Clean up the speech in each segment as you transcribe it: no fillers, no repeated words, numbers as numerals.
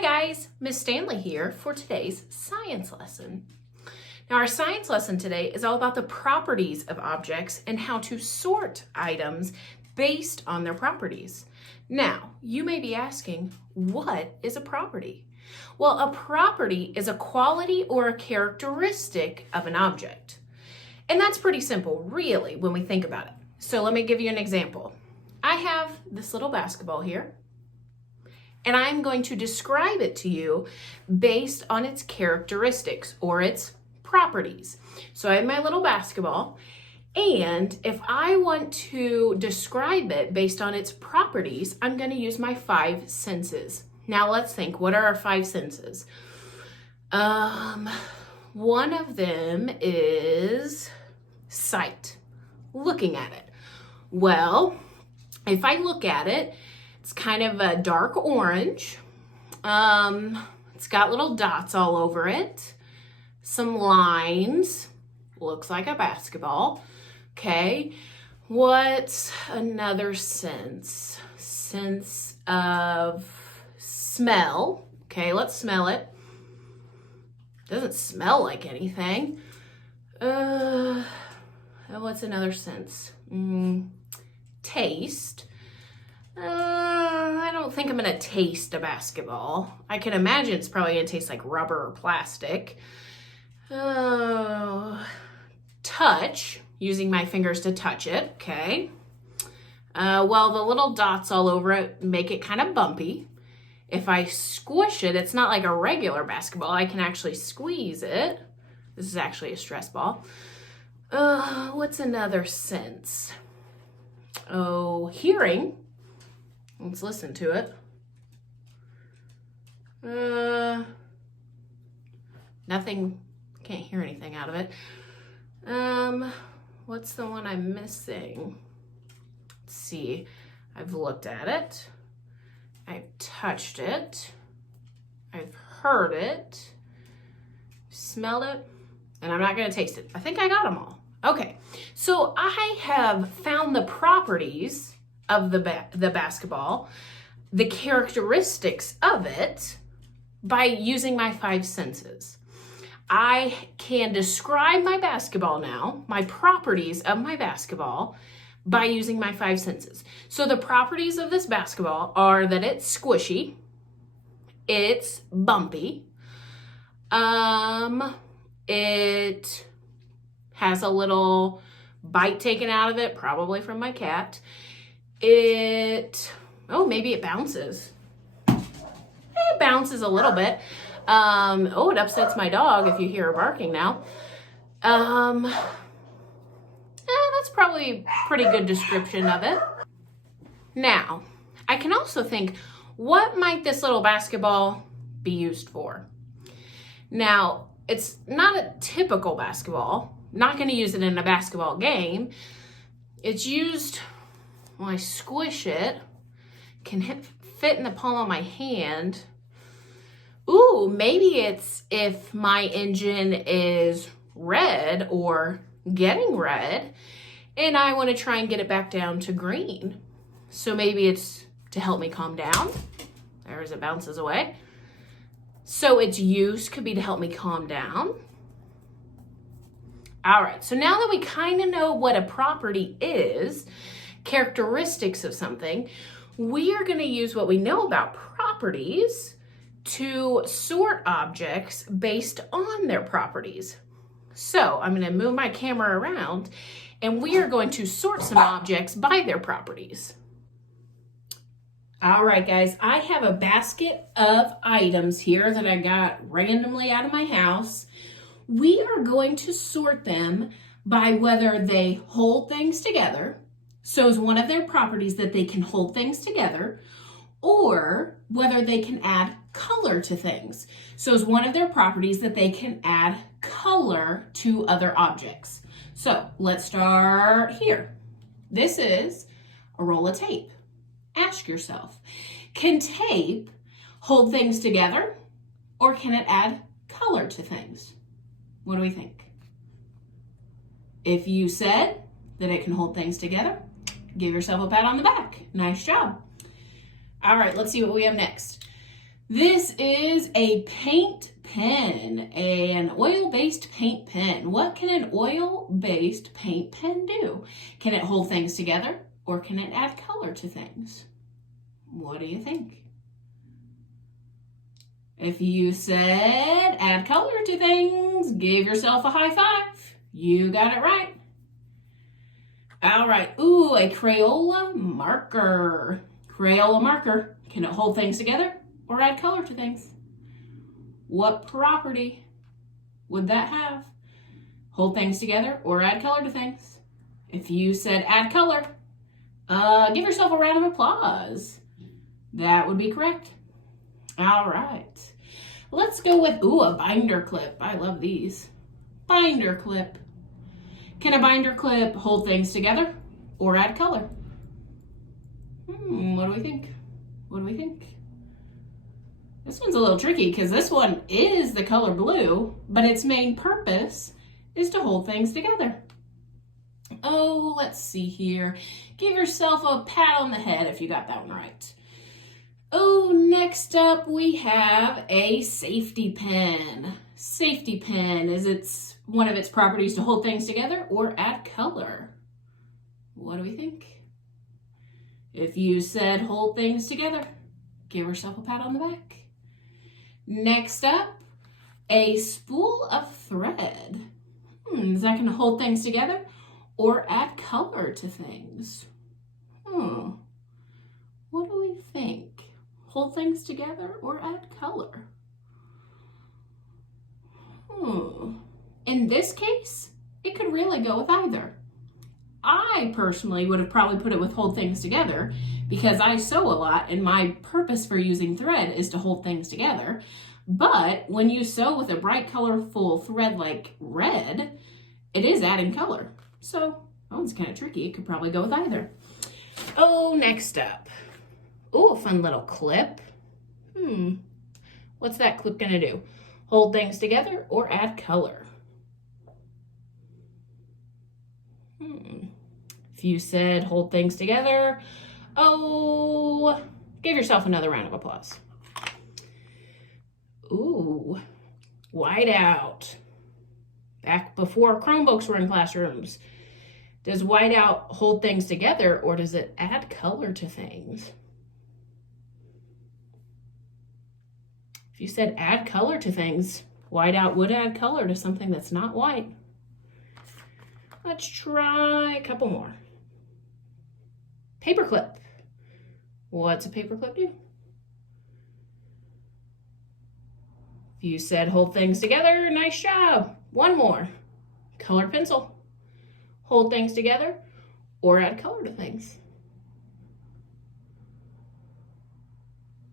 Hi guys, Miss Stanley here for today's science lesson. Now our science lesson today is all about the properties of objects and how to sort items based on their properties. Now, you may be asking, what is a property? Well, a property is a quality or a characteristic of an object. And that's pretty simple, really, when we think about it. So let me give you an example. I have this little basketball here, and I'm going to describe it to you based on its characteristics or its properties. So I have my little basketball, and if I want to describe it based on its properties, I'm going to use my five senses. Now let's think, what are our five senses? One of them is sight, looking at it. Well, if I look at it, it's kind of a dark orange. It's got little dots all over it. Some lines. Looks like a basketball. Okay. What's another sense? Sense of smell. Okay, let's smell it. Doesn't smell like anything. What's another sense? Taste. I don't think I'm gonna taste a basketball. I can imagine it's probably gonna taste like rubber or plastic. Touch, using my fingers to touch it, okay. Well, the little dots all over it make it kind of bumpy. If I squish it, it's not like a regular basketball. I can actually squeeze it. This is actually a stress ball. What's another sense? Oh, hearing. Let's listen to it. Nothing, can't hear anything out of it. What's the one I'm missing? Let's see. I've looked at it. I've touched it. I've heard it. Smelled it. And I'm not going to taste it. I think I got them all. Okay. So I have found the properties of the basketball, the characteristics of it, by using my five senses. I can describe my basketball now, my properties of my basketball, by using my five senses. So the properties of this basketball are that it's squishy, it's bumpy, it has a little bite taken out of it, probably from my cat. Maybe it bounces. It bounces a little bit. It upsets my dog if you hear her barking now. That's probably a pretty good description of it. Now, I can also think, what might this little basketball be used for? Now, it's not a typical basketball. Not going to use it in a basketball game. It's used, when I squish it, can fit in the palm of my hand. Ooh, maybe it's if my engine is red or getting red, and I want to try and get it back down to green. So maybe it's to help me calm down. There as it bounces away. So its use could be to help me calm down. All right, so now that we kind of know what a property is, characteristics of something, we are going to use what we know about properties to sort objects based on their properties. So I'm going to move my camera around, and we are going to sort some objects by their properties. All right, guys, I have a basket of items here that I got randomly out of my house. We are going to sort them by whether they hold things together. So is one of their properties that they can hold things together, or whether they can add color to things. So is one of their properties that they can add color to other objects. So let's start here. This is a roll of tape. Ask yourself, can tape hold things together, or can it add color to things? What do we think? If you said that it can hold things together, give yourself a pat on the back. Nice job. All right, let's see what we have next. This is a paint pen, an oil-based paint pen. What can an oil-based paint pen do? Can it hold things together or can it add color to things? What do you think? If you said add color to things, give yourself a high five. You got it right. All right, ooh, a Crayola marker. Crayola marker, can it hold things together or add color to things? What property would that have? Hold things together or add color to things? If you said add color, give yourself a round of applause. That would be correct. All right. Let's go with, ooh, a binder clip. I love these. Binder clip. Can a binder clip hold things together or add color? What do we think? What do we think? This one's a little tricky because this one is the color blue, but its main purpose is to hold things together. Oh, let's see here. Give yourself a pat on the head if you got that one right. Oh, next up we have a safety pin. Safety pin, is one of its properties to hold things together or add color? What do we think? If you said hold things together, give yourself a pat on the back. Next up, a spool of thread. Is that going to hold things together or add color to things? What do we think? Hold things together or add color? In this case, it could really go with either. I personally would have probably put it with hold things together because I sew a lot and my purpose for using thread is to hold things together. But when you sew with a bright colorful thread like red, it is adding color. So that one's kind of tricky. It could probably go with either. Oh, next up. Oh, a fun little clip. What's that clip gonna do? Hold things together or add color? If you said hold things together, oh, give yourself another round of applause. Ooh, whiteout. Back before Chromebooks were in classrooms. Does whiteout hold things together or does it add color to things? If you said add color to things, whiteout would add color to something that's not white. Let's try a couple more. Paperclip. What's a paperclip do? If you said hold things together, nice job. One more. Colored pencil. Hold things together or add color to things.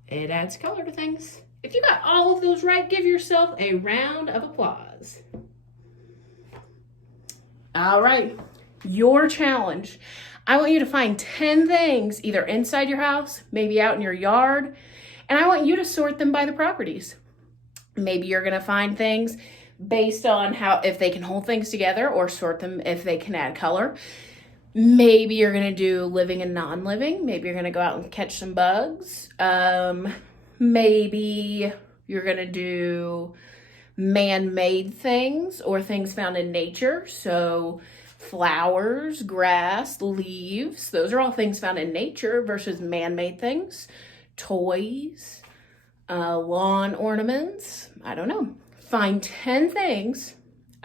It adds color to things. If you got all of those right, give yourself a round of applause. All right, your challenge. I want you to find 10 things either inside your house, maybe out in your yard, and I want you to sort them by the properties. Maybe you're gonna find things based on if they can hold things together or sort them if they can add color. Maybe you're gonna do living and non-living. Maybe you're gonna go out and catch some bugs. Maybe you're gonna do man-made things or things found in nature. So flowers, grass, leaves, those are all things found in nature versus man-made things. Toys, lawn ornaments, I don't know. Find 10 things,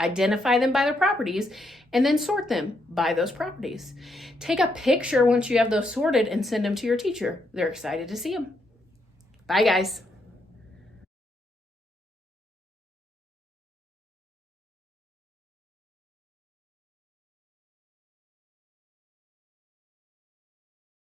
identify them by their properties, and then sort them by those properties. Take a picture once you have those sorted and send them to your teacher. They're excited to see them. Bye, guys.